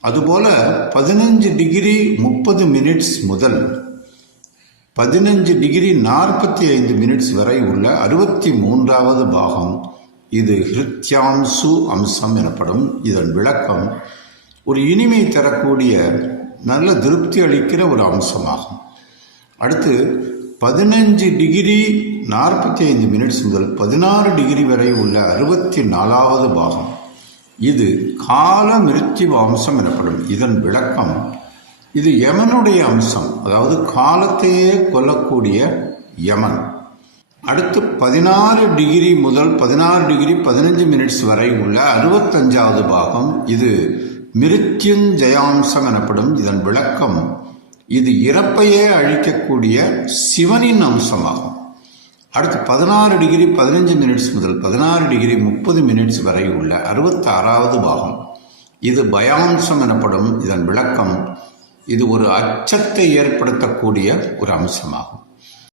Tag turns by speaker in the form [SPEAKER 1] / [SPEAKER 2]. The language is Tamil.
[SPEAKER 1] அதுபோல பதினஞ்சு டிகிரி முப்பது மினிட்ஸ் முதல் பதினஞ்சு டிகிரி நாற்பத்தி ஐந்து மினிட்ஸ் வரை உள்ள அறுபத்தி மூன்றாவது பாகம் இது ஹிருத்யாம்சு அம்சம் எனப்படும். இதன் விளக்கம் ஒரு இனிமை தரக்கூடிய நல்ல திருப்தி அளிக்கிற ஒரு அம்சமாகும். அடுத்து பதினஞ்சு டிகிரி நாற்பத்தி ஐந்து மினிட்ஸ் முதல் பதினாறு டிகிரி வரை உள்ள அறுபத்தி நாலாவது பாகம். இது கால மிருத்யு அம்சம் எனப்படும். இதன் விளக்கம் இது யமனுடைய அம்சம். அதாவது காலத்தையே கொல்லக்கூடிய யமன். அடுத்து பதினாறு டிகிரி முதல் பதினாறு டிகிரி பதினஞ்சு மினிட்ஸ் வரை உள்ள அறுபத்தஞ்சாவது பாகம் இது மிருத்யுஞ்சயாம்சம் எனப்படும். இதன் விளக்கம் இது இறப்பையே அழிக்கக்கூடிய சிவனின் அம்சமாகும். அடுத்து பதினாறு டிகிரி பதினஞ்சு மினிட்ஸ் முதல் பதினாறு டிகிரி முப்பது மினிட்ஸ் வரை உள்ள அறுபத்தாறாவது பாகம். இது பயாம்சம் எனப்படும் இதன் விளக்கம். இது ஒரு அச்சத்தை ஏற்படுத்தக்கூடிய ஒரு அம்சமாகும்.